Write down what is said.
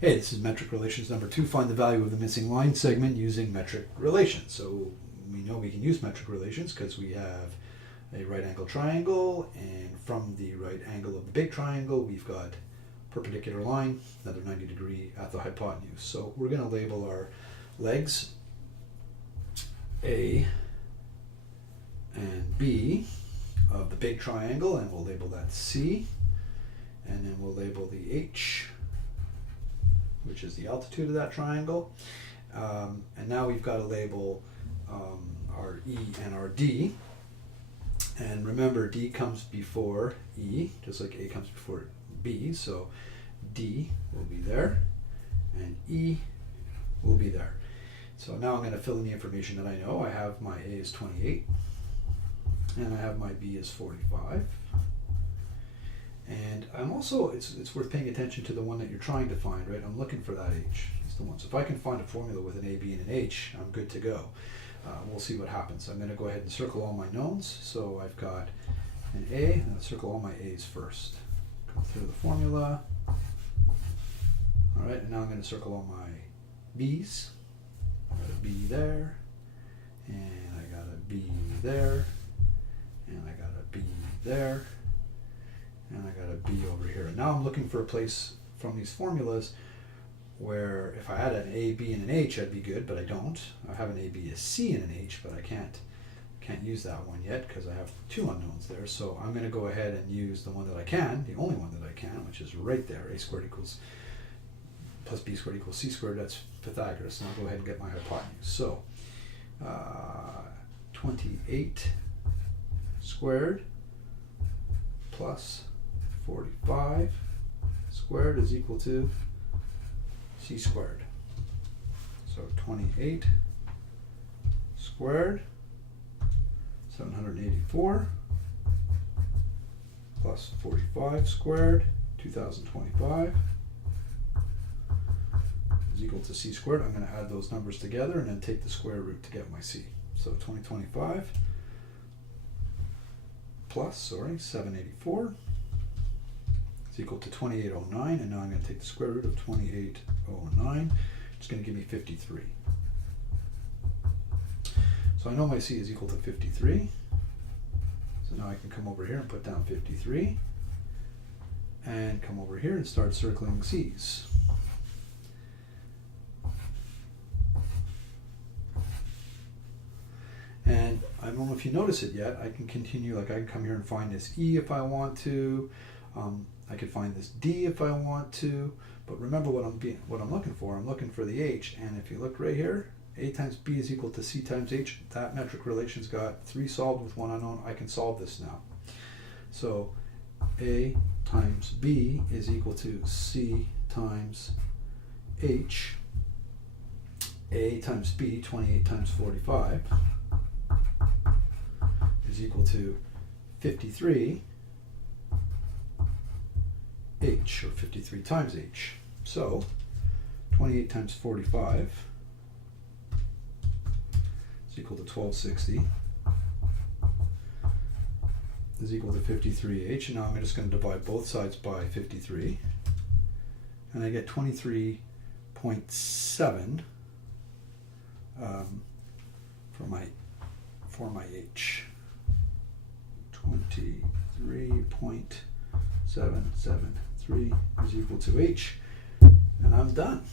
Hey, this is metric relations number 2. Find the value of the missing line segment using metric relations. So we know we can use metric relations because we have a right angle triangle, and from the right angle of the big triangle we've got perpendicular line, another 90 degree at the hypotenuse. So we're going to label our legs A and B of the big triangle, and we'll label that C, and then we'll label the H, which is the altitude of that triangle. And now we've got to label our E and our D. And remember, D comes before E, just like A comes before B. So D will be there, and E will be there. So now I'm going to fill in the information that I know. I have my A is 28, and I have my B is 45. And I'm also, it's worth paying attention to the one that you're trying to find, right? I'm looking for that H. It's the one. So if I can find a formula with an A, B, and an H, I'm good to go. We'll see what happens. I'm going to go ahead and circle all my knowns. So I've got an A, and I'll circle all my A's first. Go through the formula. All right, and now I'm going to circle all my B's. I got a B there, and I got a B there, and I got a B there, and I got a B over here. And now I'm looking for a place from these formulas where if I had an A, B, and an H, I'd be good, but I don't. I have an A, B, a C, and an H, but I can't use that one yet because I have two unknowns there. So I'm going to go ahead and use the one that I can, the only one that I can, which is right there. A squared equals plus B squared equals C squared. That's Pythagoras. And I'll go ahead and get my hypotenuse. So 28 squared plus 45 squared is equal to C squared. So 28 squared, 784, plus 45 squared, 2025, is equal to C squared. I'm going to add those numbers together and then take the square root to get my C. So 2025 plus, 784 is equal to 2809, and now I'm going to take the square root of 2809. It's going to give me 53. So I know my C is equal to 53. So now I can come over here and put down 53, and come over here and start circling C's. And I don't know if you notice it yet, I can continue, like I can come here and find this E if I want to. I could find this D if I want to, but remember what I'm looking for. I'm looking for the H, and if you look right here, A times B is equal to C times H. That metric relation's got 3 solved with 1 unknown. I can solve this now. So A times B is equal to C times H. A times B, 28 times 45, is equal to 53 H, or 53 times H. So 28 times 45 is equal to 1260, is equal to 53H. And now I'm just going to divide both sides by 53, and I get 23.7 for my H. 23.773 is equal to H, and I'm done.